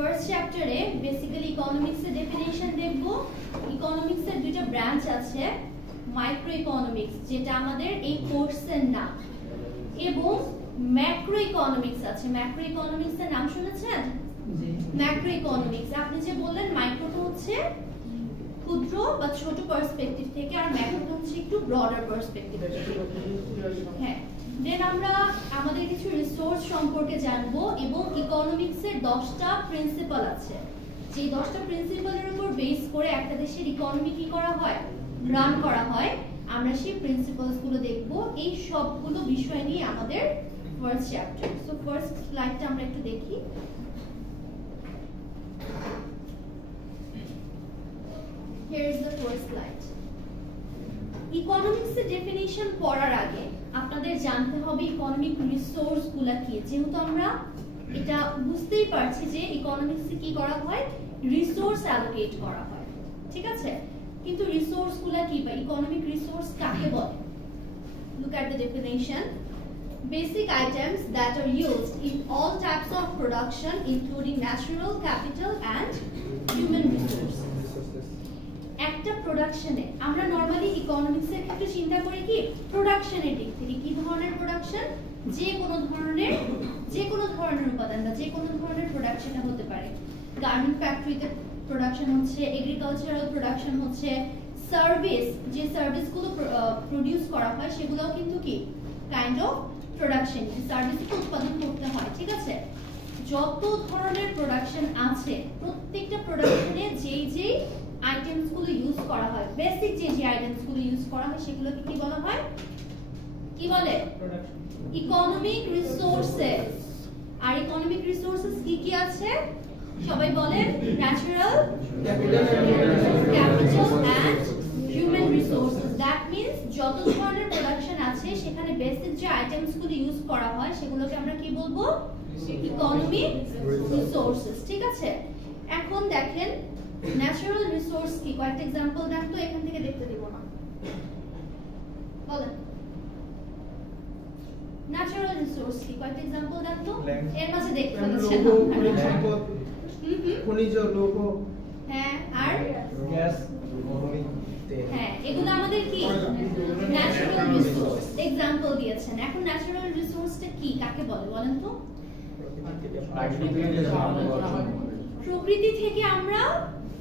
First চ্যাপ্টারে basically economics এর definition দেখব। ইকোনমিক্স এর দুটো ব্রাঞ্চ আছে, মাইক্রো ইকোনমিক্স যেটা আমাদের এই কোর্সের নাম, এবং ম্যাক্রো ইকোনমিক্স আছে। ম্যাক্রো ইকোনমিক্স এর নাম শুনেছেন? ম্যাক্রো ইকোনমিক্স, আপনি যে বললেন মাইক্রোটা হচ্ছে ক্ষুদ্র বা ছোট পার্সপেক্টিভ থেকে, আর ম্যাক্রোটা হচ্ছে একটু ব্রডার পার্সপেক্টিভ থেকে। হ্যাঁ, দেন আমরা আমাদের কিছু রিসোর্স সম্পর্কে জানবো, এবং ইকোনমিক্স এর 10টা প্রিন্সিপাল আছে, যে 10টা প্রিন্সিপালের উপর বেস করে একটা দেশের ইকোনমি কি করা হয়, রান করা হয়। আমরা সেই প্রিন্সিপালস গুলো দেখবো। এই সবগুলো বিষয় নিয়ে আমাদের ফার্স্ট চ্যাপ্টার। সো ফার্স্ট স্লাইডটা আমরা একটু দেখি। Here is the first slide. Economics এর ডেফিনিশন পড়ার আগে আপনাদের জানতে হবে ইকোনমিক রিসোর্স গুলা কি। যেহেতু আমরা এটা বুঝতেই পারছি যে ইকোনমিক্সে কি করা হয়, রিসোর্স অ্যালোকেট করা হয়, ঠিক আছে? কিন্তু রিসোর্স গুলা কি বা ইকোনমিক রিসোর্স কাকে বলে? Look at the definition. Basic items that are used in all types of production including natural capital and human resources. একটা প্রোডাকশনে আমরা নরমালি ইকোনমিক্স এর ক্ষেত্রে চিন্তা করি কি প্রোডাকশনের দিক থেকে, কি ধরনের প্রোডাকশন, যে কোনো ধরনের উপাদান বা যে কোনো ধরনের প্রোডাকশন হতে পারে। গার্মেন্ট ফ্যাক্টরিতে প্রোডাকশন হচ্ছে, এগ্রিকালচারাল প্রোডাকশন হচ্ছে, সার্ভিস, যে সার্ভিসগুলো প্রোডিউস করা হয় সেগুলোও কিন্তু কি কাইন্ড অফ প্রোডাকশন, সার্ভিসকে উৎপাদন করতে হয়, ঠিক আছে? যত ধরনের প্রোডাকশন আছে প্রত্যেকটা প্রোডাকশনে যেই আইটেমস গুলো ইউজ করা হয়, বেসিক যে আইটেমস গুলো ইউজ করা হয় সেগুলোকে কি বলা হয়, কি বলে? Economic resources. আর ইকোনমিক রিসোর্সেস কি কি আছে সবাই বলেন? Natural capital and human resources. That means যত ধরনের প্রোডাকশন আছে সেখানে বেসিক যে আইটেমস গুলো ইউজ করা হয় সেগুলোকে আমরা কি বলবো? ইকোনমিক রিসোর্সেস, ঠিক আছে? এখন দেখেন ন্যাচারাল রিসোর্স কি, কয়েকটা एग्जांपल দেন তো, এখান থেকে দেখতে দিব না, বলেন। ন্যাচারাল রিসোর্স কি, কয়েকটা एग्जांपल দেন তো, এর মাঝে দেখতে পাচ্ছেন না। খনিজ লৌহ, হ্যাঁ, আর গ্যাস, হ্যাঁ, এগুলো আমাদের কি ন্যাচারাল রিসোর্স एग्जांपल দিয়েছেন। এখন ন্যাচারাল রিসোর্সটা কি, কাকে বলে বলেন তো? প্রকৃতি থেকে আমরা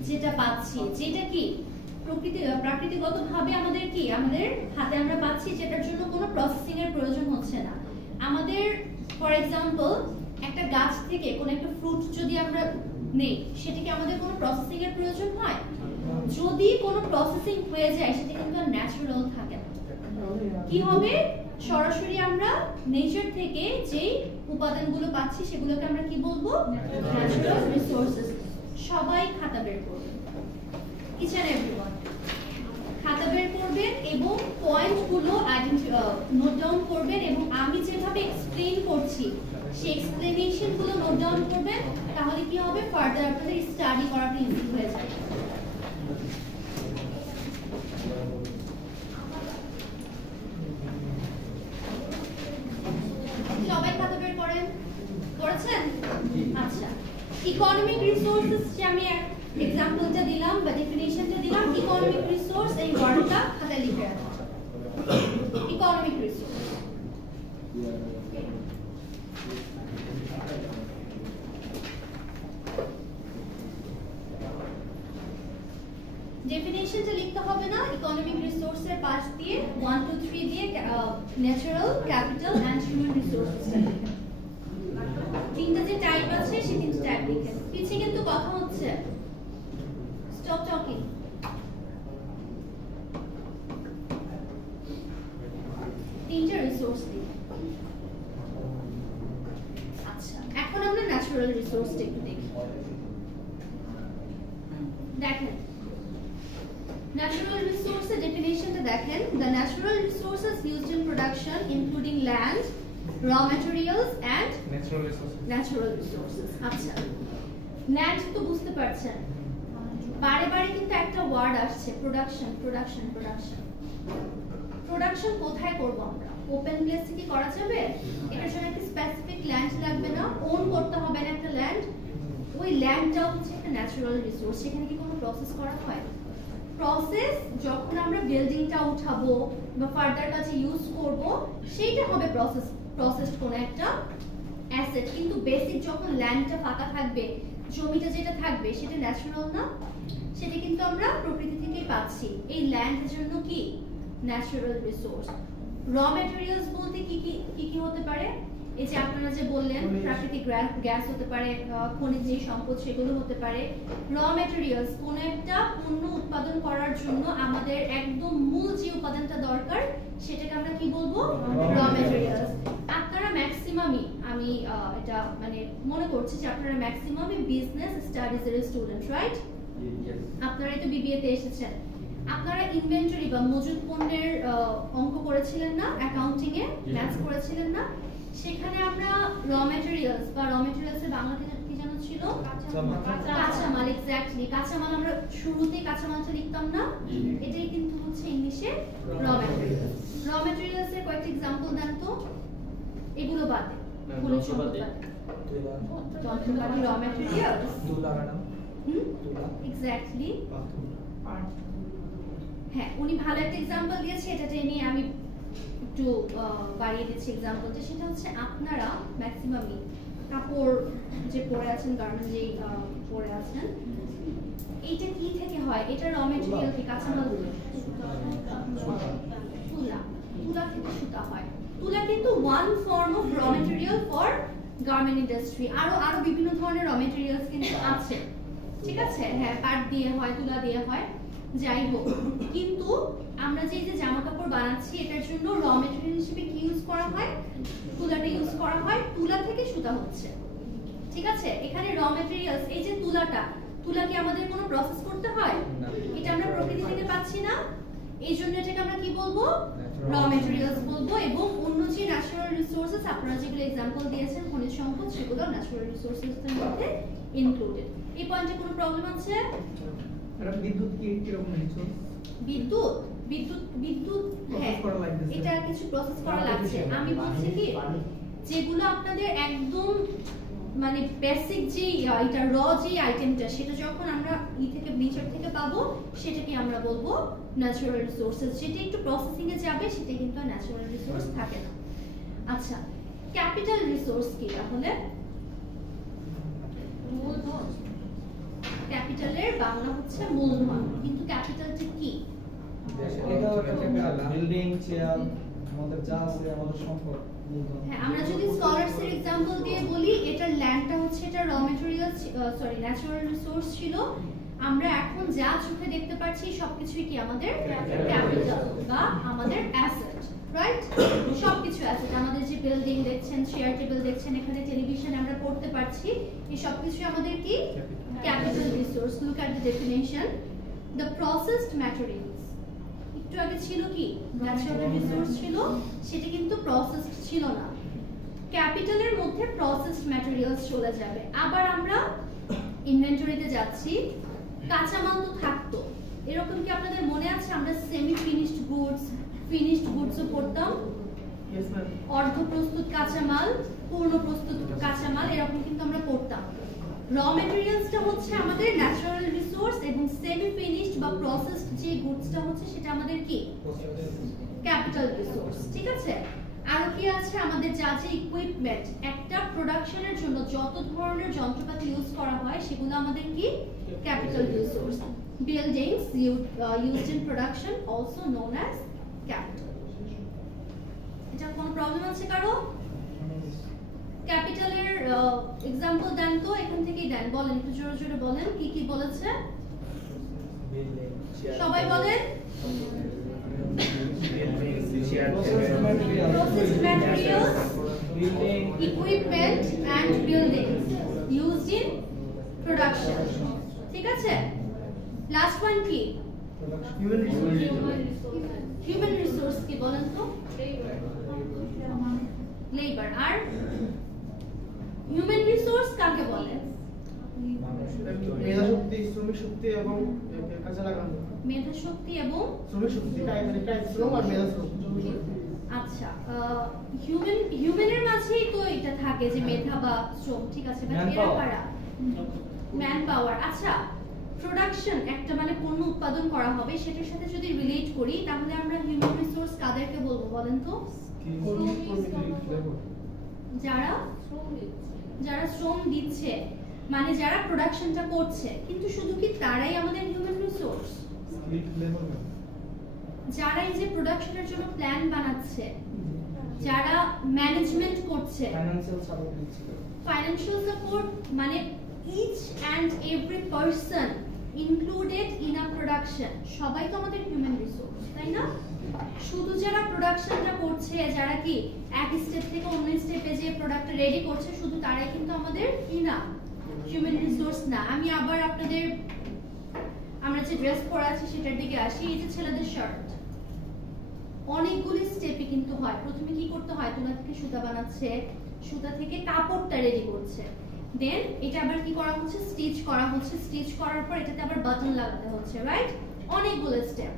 যেটা পাচ্ছি, যেটা কি প্রাকৃতিকগতভাবে আমাদের কি আমাদের হাতে আমরা পাচ্ছি, যেটার জন্য কোনো প্রসেসিং এর প্রয়োজন হচ্ছে না আমাদের। ফর এক্সাম্পল একটা গাছ থেকে কোনো একটা ফ্রুট যদি আমরা নেই, সেটাকে আমাদের কোনো প্রসেসিং এর প্রয়োজন হয়? যদি কোনো প্রসেসিং হয়ে যায় সেটা কিন্তু আর ন্যাচারাল থাকে না। কি হবে? সরাসরি আমরা নেচার থেকে যেই উপাদানগুলো পাচ্ছি সেগুলোকে আমরা কি বলবো? Natural resources. সবাই খাতা বের করবেন, ইচ এন্ড এভরিওয়ান খাতা বের করবেন এবং পয়েন্টগুলো নোট ডাউন করবেন, এবং আমি যেভাবে এক্সপ্লেইন করছি সেই এক্সপ্লেনেশনগুলো নোট ডাউন করবেন। তাহলে কি হবে? ফার্দার আপনাদের স্টাডি করাটা ইজি হয়ে যাবে। সবাই খাতা বের করেন, করেছেন? আচ্ছা, ইকোনমিক রিসোর্সেস যে আমি এক্সাম্পলটা দিলাম বা ডেফিনিশনটা দিলাম, ইকোনমিক রিসোর্স এই ওয়ার্ডটা খাতায় লিখে রাখুন। ইকোনমিক রিসোর্স ডেফিনিশনটা লিখতে হবে না, ইকোনমিক রিসোর্সের পাশ দিয়ে 1 2 3 দিয়ে ন্যাচারাল ক্যাপিটাল এন্ড হিউম্যান রিসোর্সেসটা লিখেন। তিনটা যে টাইপ আছে সেই তিনটা টাইপ লিখেন। পিছে কিন্তু কথা হচ্ছে, স্টপ টকিং। তিনটা রিসোর্স লিখেন। আচ্ছা, এখন আমরা ন্যাচারাল রিসোর্সটা একটু দেখি। দেখেন natural resource definition ta dekhen, the natural resources used in production including land, raw materials and natural resources. আচ্ছা, land তো বুঝতে পারছেন, বারে বারে কিন্তু একটা ওয়ার্ড আসছে, প্রোডাকশন। প্রোডাকশন কোথায় করব আমরা? ওপেন প্লেসে কি করা যাবে? এটার জন্য একটা স্পেসিফিক ল্যান্ড লাগবে না, ওন করতে হবে না একটা ল্যান্ড। ওই ল্যান্ডটা হচ্ছে একটা ন্যাচারাল রিসোর্স, সেখানে কি কোনো প্রসেস করা হয়? প্রসেস যখন আমরা বিল্ডিংটা উঠাবো বা ফার্দার কাজে ইউজ করব, সেইটা হবে প্রসেসড কোনো একটা অ্যাসেট। কিন্তু বেসিক যখন ল্যান্ডটা ফাঁকা থাকবে, জমিটা যেটা থাকবে সেটা ন্যাচারাল না, সেটা কিন্তু আমরা প্রকৃতি থেকেই পাচ্ছি। এই ল্যান্ডের জন্য কি ন্যাচারাল রিসোর্স। র ম্যাটেরিয়ালস বলতে কি কি কি কি হতে পারে? এই যে আপনারা যে বললেন প্রাকৃতিক গ্যাস হতে পারে, খনিজ যে সম্পদ সেগুলো হতে পারে। র ম্যাটেরিয়ালস কোন একটা পণ্য উৎপাদন করার জন্য আমাদের একদম মূল যে উপাদানটা দরকার সেটাকে আমরা কি বলবো? র ম্যাটেরিয়ালস। আপনারা ম্যাক্সিমামই, আমি এটা মানে মনে করছি যে আপনারা ম্যাক্সিমামই বিজনেস স্টাডিজ এর স্টুডেন্ট, রাইট? আপনারা তো বিবিএ তে এসেছেন। আপনারা ইনভেন্টরি বা মজুদ পণ্যের অঙ্ক করেছিলেন না? অ্যাকাউন্টিং এ ম্যাথস করেছিলেন না? সেখানে আমরা র ম্যাটেরিয়ালস বা র ম্যাটেরিয়ালস এর বাংলাতে কি জানা ছিল? কাঁচামাল। এক্স্যাক্টলি, কাঁচামাল আমরা শুরুতেই কাঁচামালটা লিখতাম না? এটাই কিন্তু হচ্ছে ইংলিশে র ম্যাটেরিয়ালস। র ম্যাটেরিয়ালস এর কয়েকটা एग्जांपल দেন তো, এগুলো বাদে। যন্ত্রপাতি র ম্যাটেরিয়ালস। এক্স্যাক্টলি। হ্যাঁ, উনি ভালো একটা एग्जांपल দিয়েছে, এটা নিয়ে আমি একটু বাড়িয়ে দিচ্ছি एग्जांपलটা। সেটা হচ্ছে আপনারা ম্যাক্সিমামই কাপড় যে পরে আছেন, গার্মেন্টস যে পরে আছেন, এইটা কি থেকে হয়? এটা র ম্যাটেরিয়াল কি? কাঁচামাল। তুলা থেকে সুতা হয়। তুলা কিন্তু ওয়ান ফর্ম অফ র ম্যাটেরিয়াল ফর গার্মেন্ট ইন্ডাস্ট্রি। আরো বিভিন্ন ধরনের র ম্যাটেরিয়ালস কিন্তু আছে, ঠিক আছে? হ্যাঁ, পাট দিয়ে হয়, তুলা দিয়ে হয়, যাই হোক। কিন্তু আমরা যে জামা কাপড় বানাচ্ছি এটার জন্য র ম্যাটেরিয়াল হিসেবে কি ইউজ করা হয়? তুলাটা ইউজ করা হয়। তুলা থেকে সুতা হচ্ছে, ঠিক আছে? এখানে র ম্যাটেরিয়ালস, এই যে তুলা কি আমাদের কোনো প্রসেস করতে হয়? এটা আমরা প্রকৃতি থেকে পাচ্ছি না, এই জন্য এটাকে আমরা কি বলবো? র ম্যাটেরিয়ালস বলবো। এবং অন্য যে ন্যাচারাল রিসোর্সেস আপনারা যেগুলো एग्जांपल দিয়েছেন, খনিজ সম্পদ, সেগুলো ন্যাচারাল রিসোর্সেস এর মধ্যে ইনক্লুডেড। এই পয়েন্টে কোনো প্রবলেম আছে? বিদ্যুৎ কি কিরকম রিসোর্স? বিদ্যুৎ হ্যাঁ, এটা কিছু প্রসেস করা লাগছে। আমি বলছি কি, যেগুলো আপনাদের একদম মানে বেসিক যে এটা র যে আইটেমটা, সেটা যখন আমরা থেকে নেচার থেকে পাবো, সেটাকে আমরা বলবো ন্যাচারাল রিসোর্সেস। যেটা একটু প্রসেসিং এ যাবে সেটা কিন্তু ন্যাচারাল রিসোর্স থাকে না। আচ্ছা, ক্যাপিটাল রিসোর্স কি তাহলে? মূলধন। ক্যাপিটালের বাংলা হচ্ছে মূলধন, কিন্তু ক্যাপিটালটা কি? বিল্ডিং, চেয়ার, আমাদের যা আছে, আমাদের সম্পদ। হ্যাঁ, আমরা যদি স্কলারস এর एग्जांपल দিয়ে বলি, এটার ল্যান্ডটা হচ্ছে এটা র ম্যাটেরিয়াল ন্যাচারাল রিসোর্স ছিল। আমরা এখন যা চোখে দেখতে পাচ্ছি সবকিছুই কি আমাদের ক্যাপিটাল বা আমাদের অ্যাসেট, রাইট? সবকিছু অ্যাসেট। আমাদের যে বিল্ডিং দেখছেন, চেয়ার টেবিল দেখছেন, এখানে টেলিভিশন আমরা পড়তে পারছি, এই সবকিছু আমাদের কি capital resource. Look at the definition, the processed materials. একটু আগে ছিল কি ন্যাচারাল রিসোর্স ছিল, সেটা কিন্তু প্রসেসড ছিল না। ক্যাপিটালের মধ্যে প্রসেসড ম্যাটেরিয়ালস চলে যাবে। আবার আমরা ইনভেন্টরিতে যাচ্ছি, কাঁচামাল তো থাকতো, এরকম কি আপনাদের মনে আছে? আমরা সেমি ফিনিশড গুডস, ফিনিশড গুডসও পড়তাম। অর্ধ প্রস্তুত কাঁচামাল, পূর্ণ প্রস্তুত কাঁচামাল, এরকম কিন্তু আমরা পড়তাম। র ম্যাটেরিয়ালসটা হচ্ছে আমাদের ন্যাচারাল রিসোর্স, এবং সেমি ফিনিশড বা প্রসেসড যে গুডসটা হচ্ছে সেটা আমাদের কি ক্যাপিটাল রিসোর্স, ঠিক আছে? আর কি আছে? আমাদের যা যে ইকুইপমেন্ট, একটা প্রোডাকশনের জন্য যত ধরনের যন্ত্রপাতি ইউজ করা হয় সেগুলো আমাদের কি capital resource. Buildings used in production also known as capital. এটা কোনো প্রবলেম আছে কারো? ক্যাপিটালের एग्जांपल দেন তো, এখান থেকেই দেন, বলেন একটু জোরে জোরে বলেন কি কি বলেছে সবাই বলেন। Processed materials, equipment and buildings used in production, ঠিক আছে? লাস্ট ওয়ান কি? হিউম্যান রিসোর্স কি বলেন তো? লেবার। আর হিউম্যান রিসোর্স কাকে বলে? মেধা শক্তি, শ্রমিক শক্তি এবং কাজে লাগানো। মেধা শক্তি এবং শ্রমিক শক্তি, কায়িক শ্রম আর মেধা শ্রম। আচ্ছা, হিউম্যানের মাঝেই তো এটা থাকে যে মেধা বা শ্রম, ঠিক আছে? বাট এরা কারা? Man power. আচ্ছা, প্রোডাকশন একটা মানে পণ্য উৎপাদন করা হবে, সেটার সাথে যদি রিলেট করি তাহলে আমরা হিউম্যান রিসোর্স কাদেরকে বলবো বলেন তো? যারা শ্রম দিচ্ছে, মানে যারা প্রোডাকশনটা করছে। কিন্তু শুধু কি তারাই আমাদের হিউম্যান রিসোর্স? যারা এই যে প্রোডাকশনের জন্য প্ল্যান বানাচ্ছে, যারা ম্যানেজমেন্ট করছে, ফাইনান্সিয়াল সাপোর্ট, মানে each and every person included in a production, সবাই তো আমাদের হিউম্যান রিসোর্স, তাই না? শুধু যারা প্রোডাকশনটা করছে, যারা কি এক স্টেপ থেকে অন্য স্টেপে যে প্রোডাক্টটা রেডি করছে, শুধু তারাই কিন্তু আমাদের কি না, হিউম্যান রিসোর্স না। আমি আবার আপনাদের আমরা যে ড্রেস পরা আছে সেটার দিকে আসি। এই যে ছেলেদের শার্ট, অনেকগুলি স্টেপে কিন্তু হয়। প্রথমে কি করতে হয়, তুলা থেকে সুতা বানাচ্ছে, সুতা থেকে কাপড়টা রেডি করছে, দেন এটা আবার কি করা হচ্ছে, স্টিচ করা হচ্ছে, স্টিচ করার পর এটাতে আবার বাটন লাগাতে হচ্ছে, রাইট? অনেকগুলো স্টেপ,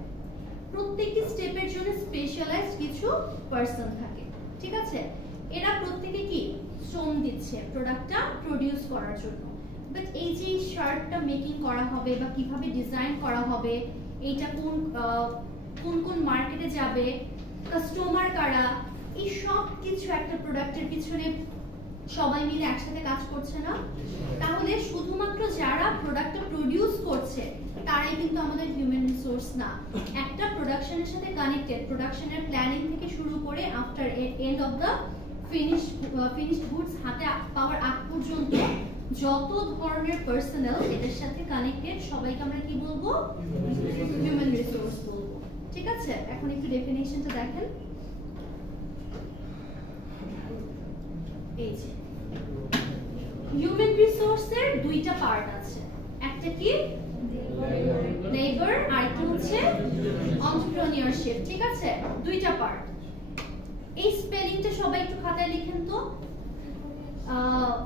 প্রত্যেকটি স্টেপের জন্য স্পেশালাইজড কিছু পার্সন থাকে, ঠিক আছে? এরা প্রত্যেকে কি শ্রম দিচ্ছে প্রোডাক্টটা প্রোডিউস করার জন্য। বাট এই যে শার্টটা মেকিং করা হবে বা কিভাবে ডিজাইন করা হবে, এইটা কোন কোন মার্কেটে যাবে, কাস্টমার কারা, এই সব কিছু একটা প্রোডাক্টের পিছনে সবাই মিলে একসাথে কাজ করছে না? তাহলে শুধুমাত্র যারা প্রোডাক্টটা প্রোডিউস করছে তারাই কিন্তু আমাদের হিউম্যান রিসোর্স না। একটা প্রোডাকশনের সাথে কানেক্টেড, প্রোডাকশনের প্ল্যানিং থেকে শুরু করে after end of the finished goods হাতে পাওয়ার আগ পর্যন্ত যত ধরনের পার্সোনাল এদের সাথে কানেক্টেড সবাইকে আমরা কি বলবো, হিউম্যান রিসোর্স বলবো, ঠিক আছে? এখন একটু ডেফিনিশনটা দেখেন। এই যে হিউম্যান রিসোর্সের দুইটা পার্ট আছে, একটা কি লেবার আর একটা হচ্ছে এন্টারপ্রেনিউরশিপ, ঠিক আছে? দুইটা পার্ট। এই স্পেলিংটা সবাই একটু খাতায় লিখেন তো।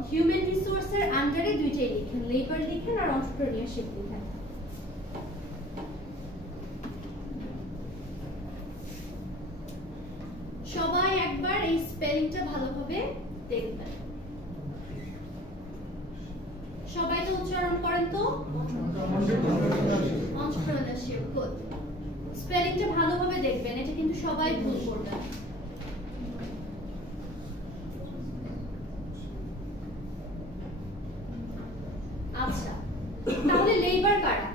হিউম্যান রিসোর্সের আন্ডারে দুইটাই লিখেন, লেবার লিখেন আর এন্টারপ্রেনিউরশিপ লিখেন। সবাই একবার এই স্পেলিংটা ভালোভাবে দেখবেন। সবাই তো উচ্চারণ করেন তো, এন্টারপ্রেনিউরশিপ, গুড। স্পেলিংটা ভালোভাবে দেখবেন, এটা কিন্তু সবাই ভুল করবেন। আচ্ছা, তাহলে লেবার কারা?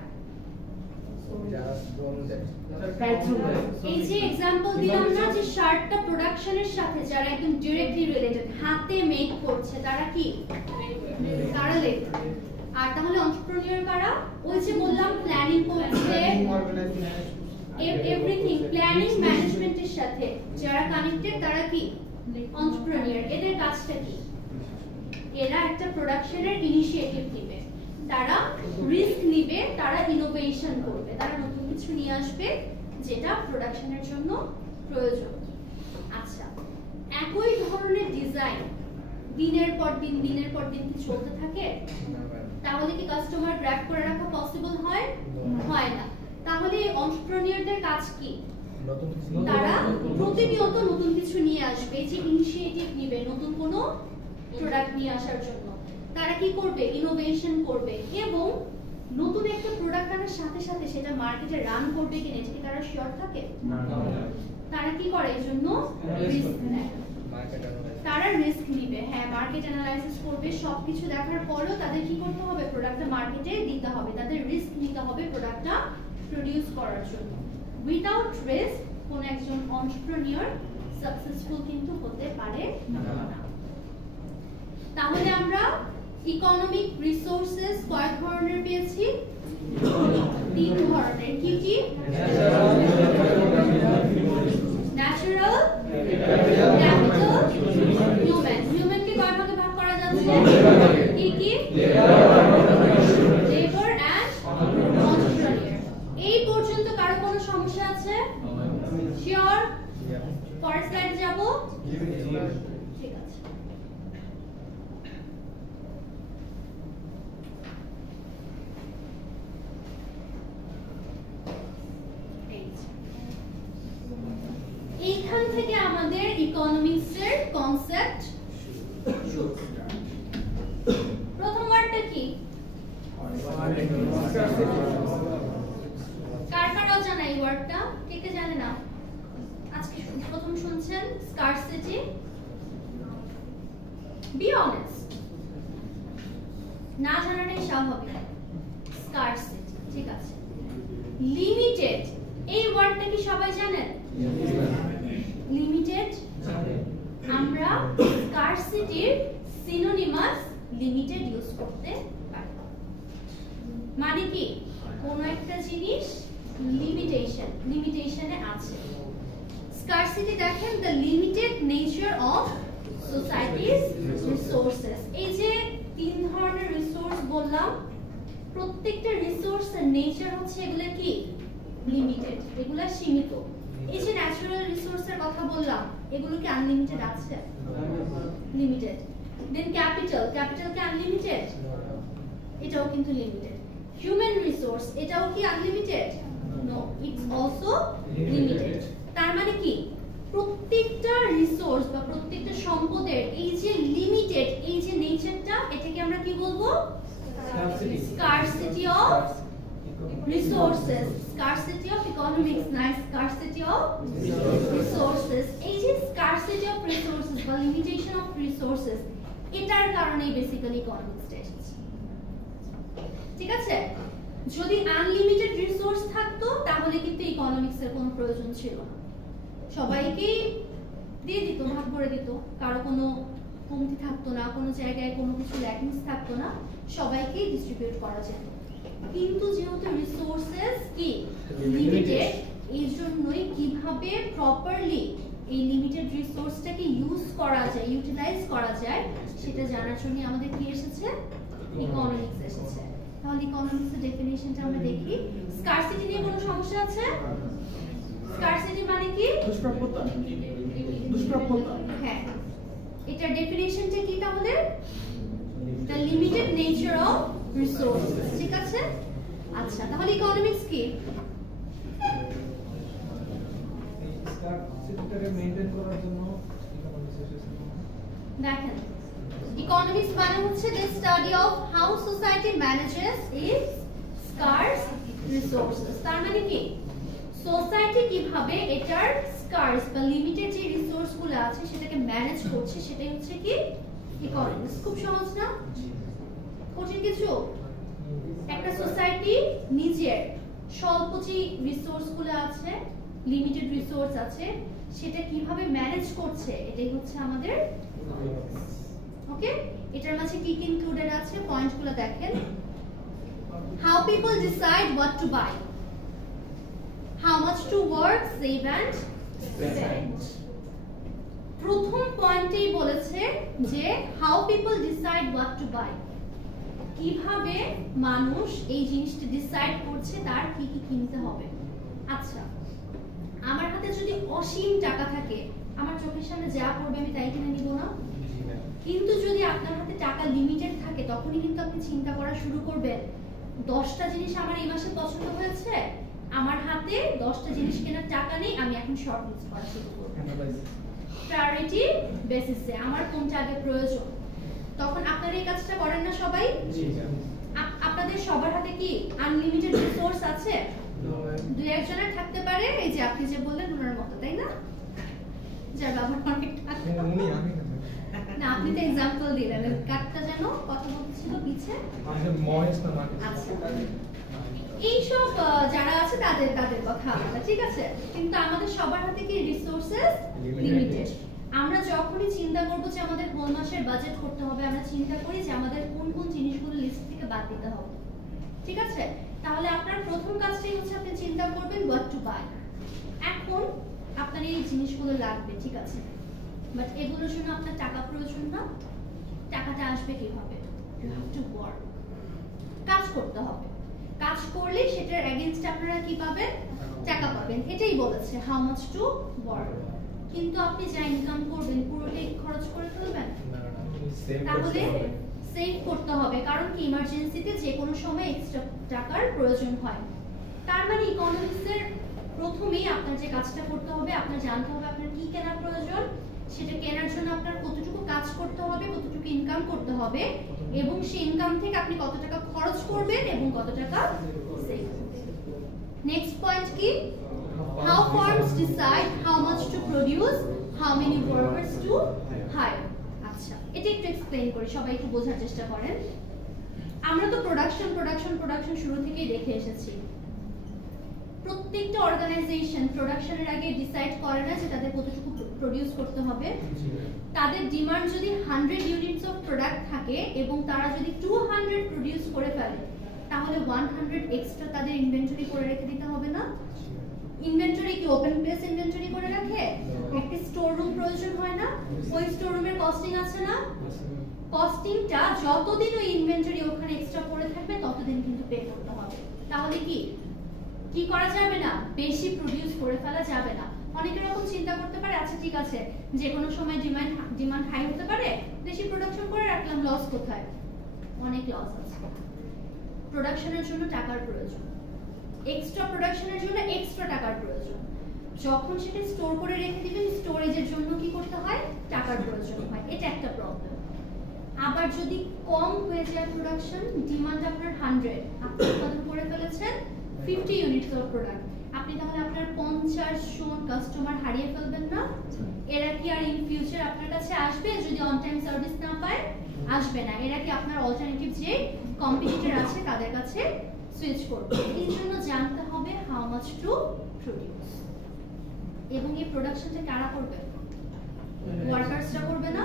এই যে এক্সাম্পল দিলাম না, যে শার্টটা প্রোডাকশনের সাথে যারা একদম ডাইরেক্টলি রিলেটেড, হাতে মেক করছে, তারা কি? তারা লেবার। আর তাহলে এন্টারপ্রেনিউর কারা? ওই যে বললাম প্ল্যানিং করছে, এভরিথিং প্ল্যানিং ম্যানেজমেন্টের সাথে যারা কানেক্টেড তারা কি? এন্টারপ্রেনিউর। এদের কাজটা কি? এরা একটা প্রোডাকশনের ইনিশিয়েটিভ নেবে, তারা রিস্ক নিবে, তারা ইনোভেশন করবে, তারা নতুন কিছু নিয়ে আসবে যেটা প্রোডাকশনের জন্য প্রয়োজন। আচ্ছা, একই ধরনের ডিজাইন দিনের পর দিন কি চলতে থাকে? তাহলে কি কাস্টমার গ্র্যাব করে রাখা পসিবল হয়? হয় না। তাহলে এন্টারপ্রেনিউরদের কাজ কি? তারা প্রতিনিয়ত নতুন কিছু নিয়ে আসবে, যে ইনিশিয়েটিভ নিবে নতুন কোনো প্রোডাক্ট নিয়ে আসার জন্য। তারা কি করবে? ইনোভেশন করবে, এবং নতুন একটা প্রোডাক্ট আনার সাথে সাথে সেটা মার্কেটে রান করবে কিনা এটা কি তারা শিওর থাকে? তারা কি করে? এর জন্য রিস্ক নেয়, তারা রিস্ক নিবে। হ্যাঁ, মার্কেট অ্যানালাইসিস করবে, সবকিছু দেখার পরেও তাদের কি করতে হবে? প্রোডাক্টটা মার্কেটে দিতে হবে, তাদের রিস্ক নিতে হবে প্রোডাক্টটা প্রোডিউস করার জন্য। উইদাউট রিস্ক কোন একজন এন্টারপ্রেনিউর সাকসেসফুল কিন্তু হতে পারে না। তাহলে আমরা ইকোনমিক রিসোর্সেস কয় ধরনের পেয়েছি? 3 ধরনের। কি কি? Natural, capital, human. হিউম্যানকে কয় ভাগে ভাগ করা যাচ্ছে? কি কি? Labour and entrepreneur. এই পর্যন্ত কারো কোনো সমস্যা আছে? শিওর? পরের স্লাইডে যাব। ঠিক আছে। এইখান থেকে আমাদের ইকোনমিক্সের কনসেপ্ট শুরু। প্রথম ওয়ার্ডটা কি? কার কার অজানা এই ওয়ার্ডটা? কে কে জানে না? আজকে প্রথম শুনছেন স্কারসিটি। বি অনেস্ট, না জানাটাই স্বাভাবিক। স্কারসিটি, ঠিক আছে। লিমিটেড, এই ওয়ার্ডটা কি সবাই জানেন? লিমিটেড, আমরা স্কারসিটির সিনোনিমাস লিমিটেড ইউজ করতে পারি। মানে কি কোনো একটা জিনিস লিমিটেশনে আছে। স্কারসিটি দেখেন, the limited nature of societies resources. এই যে তিন ধরনের রিসোর্স বললাম, প্রত্যেকটা রিসোর্সের নেচার হচ্ছে এগুলো কি লিমিটেড, এগুলো সীমিত। এই যে ন্যাচারাল রিসোর্সের কথা বললাম, এগুলো কি আনলিমিটেড আছে? লিমিটেড। দেন ক্যাপিটাল, ক্যাপিটাল কি আনলিমিটেড? এটাও কিন্তু লিমিটেড। হিউম্যান রিসোর্স, এটাও কি unlimited? No, it's also limited. তার মানে কি প্রত্যেকটা রিসোর্স বা প্রত্যেকটা সম্পদের এই যে লিমিটেড, এই যে নেচারটা, এটাকে আমরা কি বলবো? Scarcity of resources, scarcity of economics, nice scarcity of resources. এই যে scarcity of resources বা limitation of resources, এটার কারণেই বেসিক্যালি ইকোনমিক্সটা এসেছে। ঠিক আছে? যদি আনলিমিটেড রিসোর্স থাকতো তাহলে কিন্তু ইকোনমিক্সের কোনো প্রয়োজন ছিল না, সবাইকেই দিয়ে দিত, ভাগ করে দিত, কারো কোনো কমতি থাকতো না, কোনো জায়গায় কোনো কিছু ল্যাকিংস থাকতো না, সবাইকেই ডিস্ট্রিবিউট করা যেত। কিন্তু যেহেতু রিসোর্সেস কি লিমিটেড, এই জন্যই কিভাবে প্রপারলি এই লিমিটেড রিসোর্সটাকে ইউজ করা যায়, ইউটিলাইজ করা যায়, সেটা জানার জন্য আমাদের কি এসেছে? ইকোনমিক্স এসেছে। তাহলে ইকোনমিক্সের ডেফিনিশনটা আমরা দেখি। স্কারসিটি নিয়ে কোনো সমস্যা আছে? স্কারসিটি মানে কি? দুষ্প্রাপ্যতা। দুষ্প্রাপ্যতা। হ্যাঁ, এটার ডেফিনিশনটা কি তাহলে? The limited nature of resources, ঠিক আছে? আচ্ছা, তাহলে ইকোনমিক্স কি? স্কারসিটিটাকে মেইনটেইন করার জন্য ইকোনমিক্স এসেছে। দেখেন, ইকোনমিক্স মানে হচ্ছে the study of how society manages its scarce resources। তার মানে কি সোসাইটি কিভাবে এটার স্কার্স বা লিমিটেড যে রিসোর্স গুলো আছে সেটাকে ম্যানেজ করছে, সেটাই হচ্ছে কি ইকোনমিক্স। খুব সহজ না? কঠিন কিছু? একটা সোসাইটি নিজের স্বল্প যে রিসোর্স গুলো আছে, লিমিটেড রিসোর্স আছে, সেটা কিভাবে ম্যানেজ করছে, এটাই হচ্ছে আমাদের ওকে। এটার মাঝে কি কি ইনক্লুডেড আছে পয়েন্টগুলো দেখেন। How people decide what to buy, how much to work, save and spend. প্রথম পয়েন্টেই বলেছে যে how people decide what to buy, কিভাবে মানুষ এই জিনিসটা ডিসাইড করছে তার কি কি কিনতে হবে। আচ্ছা, আমার হাতে যদি অসীম টাকা থাকে, আমার চোখের সামনে যা পড়বে আমি তাই কিনে নিব না? কিন্তু যদি আপনার হাতে টাকা লিমিটেড থাকে, তখনই কিন্তু আপনি চিন্তা করা শুরু করবেন 10টা জিনিস আমার এই মাসে পছন্দ হয়েছে, আমার হাতে 10টা জিনিস কেনার টাকা নেই, আমি এখন শর্ট লিস্ট করা শুরু করব প্রায়োরিটি বেসিসে, আমার কোনটা আগে প্রয়োজন। তখন আপনারা এই কাজটা করেন না সবাই? আপনাদের সবার হাতে কি আনলিমিটেড রিসোর্স আছে? দুই একজনের থাকতে পারে, এই যে আপনি যে বললেন ওনার মতো, তাই না? যার ব্যবহার অনেক টাকা। না, আপনি তো এক্সাম্পল দিলেন, কাটটা যেন কথা বলছিল পিছে। আচ্ছা, এইসব যারা আছে তাদের কথা আলাদা, ঠিক আছে? কিন্তু আমাদের সবার হাতে কি রিসোর্সেস লিমিটেড। আমরা যখনই চিন্তা করব যে আমাদের কোন মাসের বাজেট করতে হবে, আমরা চিন্তা করি যে আমাদের কোন কোন জিনিসগুলো লিস্ট থেকে বাদ দিতে হবে, ঠিক আছে? তাহলে আপনার প্রথম কাজটাই হচ্ছে আপনি চিন্তা করবেন হোয়াট টু বাই। এখন আপনার এই জিনিসগুলো লাগবে, ঠিক আছে, বাট এগুলোর জন্য আপনার টাকা প্রয়োজন না। টাকাটা আসবে কিভাবে? ইউ হ্যাভ টু ওয়ার্ক, কাজ করতে হবে। কাজ করলে সেটার এগেইনস্ট আপনারা কি পাবেন? টাকা পাবেন। এটাই বলেছে হাউ মাচ টু ওয়ার্ক। কিন্তু আপনি যা ইনকাম করবেন পুরোটাই খরচ করে ফেলবেন? তাহলে সেভ করতে হবে, কারণ কি ইমার্জেন্সিতে যে কোনো সময় এক্সট্রা টাকার প্রয়োজন হয়। তার মানে ইকোনমিক্সের প্রথমেই আপনার যে কাজটা করতে হবে, আপনার জানতে হবে আপনার কি কেনার প্রয়োজন, সেটা কেনার জন্য আপনার কতটুকু কাজ করতে হবে, কতটুকু ইনকাম করতে হবে, এবং সেই ইনকাম থেকে আপনি কত টাকা খরচ করবেন এবং কত টাকা সেভ করবেন। নেক্সট পয়েন্ট কি? How firms decide how much to produce, how many workers to hire. আচ্ছা, এটা একটু এক্সপ্লেইন করি, সবাই একটু বোঝার চেষ্টা করেন। আমরা তো প্রোডাকশন শুরু থেকেই দেখে এসেছি। প্রত্যেকটা অর্গানাইজেশন প্রোডাকশনের আগে ডিসাইড করে না যে তাদের কতটুকু প্রোডিউস করতে হবে। তাদের ডিমান্ড যদি 100 ইউনিটস অফ প্রোডাক্ট থাকে এবং তারা যদি 200 প্রোডিউস করে ফেলে, তাহলে 100 এক্সট্রা তাদের ইনভেন্টরি করে রেখে দিতে হবে না? ইনভেন্টরি কি ওপেন প্লেস ইনভেন্টরি করে রাখে? একটা স্টোর রুম প্রয়োজন হয় না? ওই স্টোর রুমের কস্টিং আছে না? কস্টিংটা যতদিন ওই ইনভেন্টরি ওখানে এক্সট্রা পড়ে থাকবে ততদিন কিন্তু পে করতে হবে। তাহলে কি করা যাবে না? বেশি প্রোডিউস করে ফেলা যাবে না। অনেক রকম চিন্তা করতে পারে, আচ্ছা ঠিক আছে, যে কোনো সময় ডিমান্ড হাই হতে পারে, বেশি প্রোডাকশন করে রাখলাম, লস কোথায়? অনেক লস আছে। প্রোডাকশনের জন্য টাকার প্রয়োজন, এক্সট্রা প্রোডাকশনের জন্য এক্সট্রা টাকার প্রয়োজন। যখন সেটা স্টোর করে রেখে দিবেন, স্টোরেজের জন্য কি করতে হয়? টাকার প্রয়োজন হয়। এটা একটা প্রবলেম। আবার যদি কম হয়ে যায় প্রোডাকশন, ডিমান্ড আপনার 100, আপনি উৎপাদন করে ফেলেছেন 50 ইউনিটস অফ প্রোডাক্ট, আপনি তাহলে আপনার 50 জন কাস্টমার হারিয়ে ফেলবেন না? এরা কি আর ইন ফিউচার আপনার কাছে আসবে যদি অন টাইম সার্ভিস না পায়? আসবে না। এরা কি আপনার অল্টারনেটিভ যে কম্পিটিটর আছে তাদের কাছে সুইচ করবে। এই জন্য জানতে হবে হাউ মাচ টু প্রোডিউস, এবং এই প্রোডাকশনটা কারা করবে? ওয়ার্কার্সরা করবে না?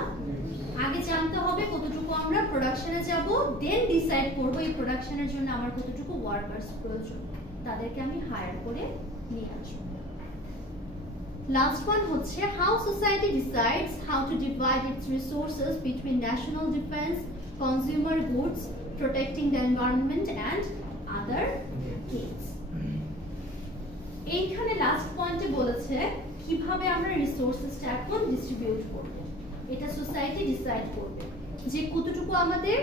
আগে জানতে হবে কতটুকু আমরা প্রোডাকশনে যাব, দেন ডিসাইড করব এই প্রোডাকশনের জন্য আমার কতটুকু ওয়ার্কার্স প্রয়োজন, তাদেরকে আমি হায়ার করে নিয়ে আসব। লাস্ট ওয়ান হচ্ছে how society decides how to divide it's resources between national defence, consumer goods, protecting the environment and other things. এইখানে লাস্ট পয়েন্টে বলেছে কিভাবে আমরা রিসোর্সেসটা এখন ডিস্ট্রিবিউট করব। এটা সোসাইটি ডিসাইড করবে যে কতটুকু আমাদের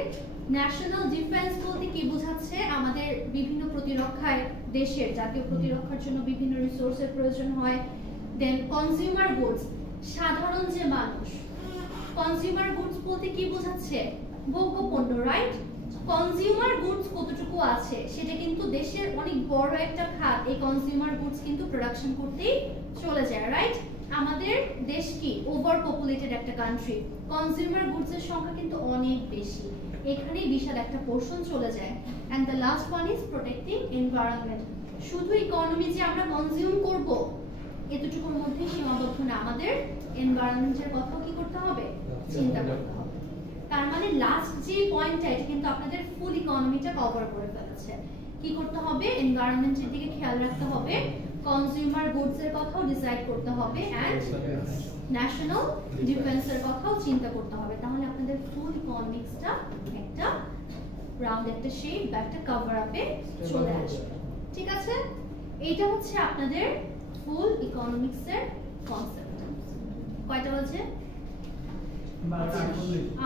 ন্যাশনাল ডিফেন্স বলতে কি বোঝাচ্ছে? আমাদের বিভিন্ন প্রতিরক্ষায়, দেশের জাতীয় প্রতিরক্ষার জন্য বিভিন্ন রিসোর্সের প্রয়োজন হয়। দেন কনজিউমার গুডস, সাধারণ যে মানুষ, কনজিউমার গুডস বলতে কি বোঝাচ্ছে? ভোগ্য পণ্য, রাইট? কনজিউমার গুডস কতটুকু আছে সেটা কিন্তু দেশের অনেক বড় একটা খাত। এই কনজিউমার গুডস কিন্তু প্রোডাকশন করতেই চলে যায়, রাইট? আমাদের দেশ কি ওভার পপুলেটেড একটা কান্ট্রি, কনজিউমার গুডস এর সংখ্যা কিন্তু অনেক বেশি, এখানেই বিশাল একটা পোরশন চলে যায়। And the last one is protecting environment. শুধু ইকোনমি যে আমরা কনজিউম করব এতটুকুর মধ্যে সীমাবদ্ধ না, আমাদের এনভায়রনমেন্টের কথাও কি করতে হবে? চিন্তা করতে হবে। তার মানে লাস্ট যে পয়েন্টটা, এটা কিন্তু আপনাদের ফুল ইকোনমিটা কভার করে ফেলেছে। কি করতে হবে? এনভায়রনমেন্টের দিকে খেয়াল রাখতে হবে, কনজিউমার গুডস এর কথাও ডিসাইড করতে হবে, এন্ড ন্যাশনাল ডিফেন্সের কথাও চিন্তা করতে হবে। তাহলে আপনাদের ফুল ইকোনমিক্সটা একটা রাউন্ড একটা শেপ বা একটা কভার আপে চলে আসবে। ঠিক আছে? এইটা হচ্ছে আপনাদের ফুল ইকোনমিক্সের কনসেপ্ট। কয়টা বাজে?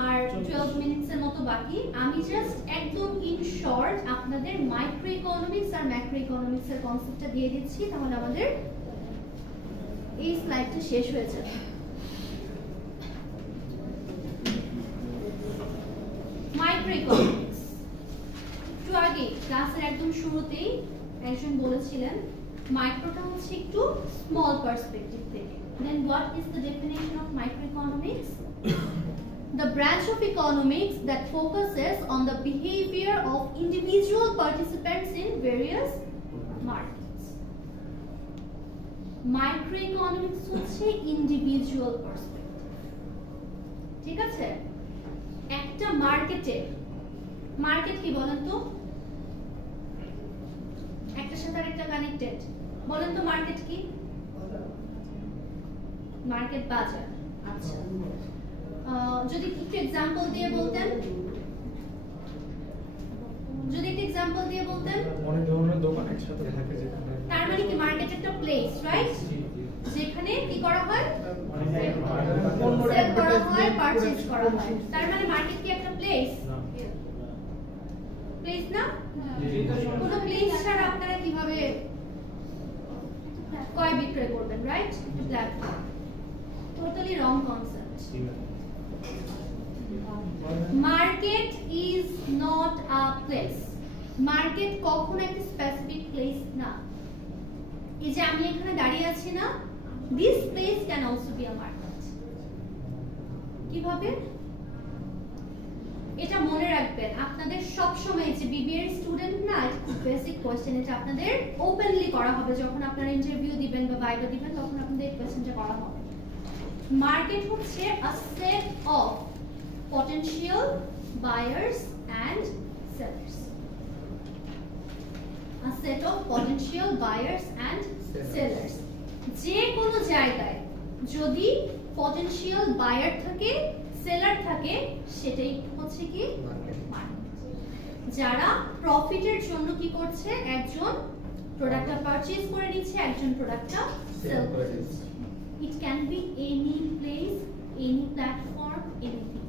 আর 12 মিনিটস এর মতো বাকি। আমি জাস্ট একদম ইন শর্ট আপনাদের মাইক্রো ইকোনমিক্স আর ম্যাক্রো ইকোনমিক্স এর কনসেপ্টটা দিয়ে দিচ্ছি, তাহলে আমাদের এই স্লাইডটা শেষ হয়ে যাবে। মাইক্রো ইকোনমিক্স, একটু আগে ক্লাসের একদম শুরুতেই একজন বলেছিলেন মাইক্রোটা হচ্ছে একটু স্মল পার্সপেক্টিভ থেকে। Then what is the definition of microeconomics? The branch of economics that focuses on the behavior of individual participants in various markets. Microeconomics হচ্ছে individual perspective. ঠিক আছে? একটা মার্কেটে, মার্কেট কি বলেন তো? একটার সাথে আরেকটা কানেক্টেড। বলেন তো মার্কেট কি? মার্কেট বাজার। আচ্ছা, যদি একটু এক্সাম্পল দিয়ে বলতেন, অনেক ধরনের দোকান একসাথে থাকে যেখানে, তার মানে কি মার্কেট একটা প্লেস, রাইট? যেখানে কি করা হয়? সেল করা হয়, পারচেজ করা হয়। তার মানে মার্কেট কি একটা প্লেস? প্লেস না? কোন প্লেস ছাড়া আপনারা কিভাবে ক্রয় বিক্রয় করবেন, right? Platform. Totally wrong concept. Market is not a place. Market কখনো একটা স্পেসিফিক প্লেস না। এই যে আমি এখানে দাঁড়িয়ে আছি না, this place can also be a market. কিভাবে? এটা মনে রাখবেন, আপনাদের সব সময় যে বিবিএর স্টুডেন্ট না, এটা খুব বেসিক কোশ্চেন, এটা আপনাদের ওপেনলি করা হবে যখন আপনারা ইন্টারভিউ দিবেন বা ভাইভা দিবেন, তখন আপনাদের এই কোশ্চেনটা করা হবে। মার্কেট হচ্ছে a set of potential buyers and sellers. A set of potential buyers and sellers. যে কোনো জায়গায় যদি potential buyer থাকে, seller থাকে, সেটাই হচ্ছে কি মার্কেট। যারা প্রফিটের জন্য কি করছে, একজন প্রোডাক্টটা পারচেজ করে নিচ্ছে, একজন প্রোডাক্টটা সেল করে দিচ্ছে। It can be any place, any platform, anything.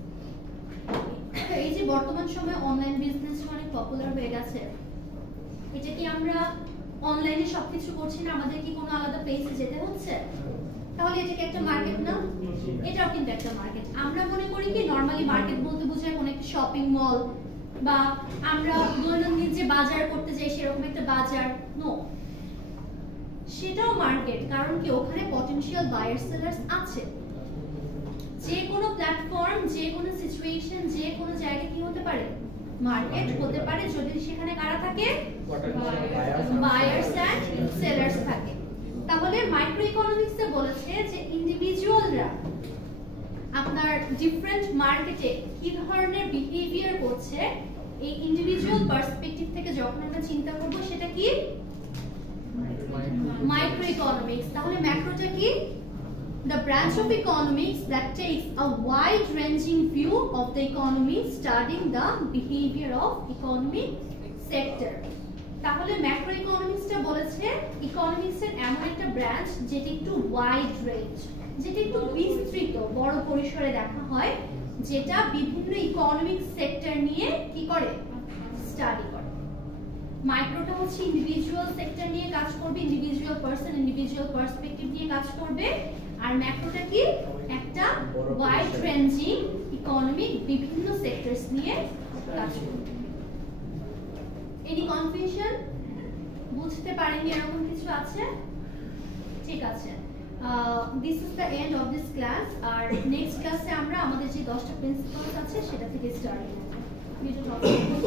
এই যে বর্তমান সময়ে অনলাইন বিজনেস অনেক পপুলার হয়ে গেছে, এটা কি আমরা অনলাইনে সবকিছু করছি না, আমাদের কি কোনো আলাদা প্লেসে যেতে হচ্ছে? তাহলে এটা কি একটা মার্কেট না? এটাও কিন্তু একটা মার্কেট। আমরা মনে করি কি নরমালি মার্কেট বলতে বোঝায় কোনো একটা শপিং মল বা আমরা দৈনন্দিন যে বাজার করতে যাই সেরকম একটা বাজার, নো, সেটাও মার্কেট। কারণ কি ওখানে পটেনশিয়াল বায়ার সেলার্স আছে। যে কোনো প্ল্যাটফর্ম, যে কোনো সিচুয়েশন, যে কোনো জায়গায় কি হতে পারে, মার্কেট হতে পারে, যদি সেখানে কারা থাকে, বায়ার্স এন্ড সেলার্স থাকে। তাহলে মাইক্রো ইকোনমিক্সে বলেছে যে ইন্ডিভিজুয়ালরা আপনার ডিফারেন্ট মার্কেটে কি ধরনের বিহেভিয়ার করছে, এই ইন্ডিভিজুয়াল পার্সপেক্টিভ থেকে যখন আমরা চিন্তা করব, সেটা কি microeconomics. তাহলে ম্যাক্রোটা কি? The branch of economics that takes a wide-ranging view of the economy, studying the behavior of economic sector. তাহলে ম্যাক্রো ইকোনমিক্সটা বলেছে ইকোনমিক্সের এমন একটা ব্রাঞ্চ যেটা একটু ওয়াইড রেঞ্জ, যেটা একটু বিস্তৃত, বড় পরিসরে দেখা হয়, যেটা বিভিন্ন ইকোনমিক সেক্টর নিয়ে কি করে, স্টাডি করে। মাইক্রোটা হচ্ছে ইন্ডিভিজুয়াল সেক্টর নিয়ে কাজ করবে, ইন্ডিভিজুয়াল পারসন, ইন্ডিভিজুয়াল পার্সপেক্টিভ নিয়ে কাজ করবে। আর ম্যাক্রোটা কি, একটা ওয়াইড রেঞ্জিং ইকোনমিক বিভিন্ন সেক্টরস নিয়ে কাজ করবে। Any confusion? বুঝতে পারেননি এরকম কিছু আছে? ঠিক আছে, this is the end of this class. আর নেক্সট ক্লাসে আমরা আমাদের যে 10টা প্রিন্সিপালস আছে সেটা থেকে স্টার্ট করব।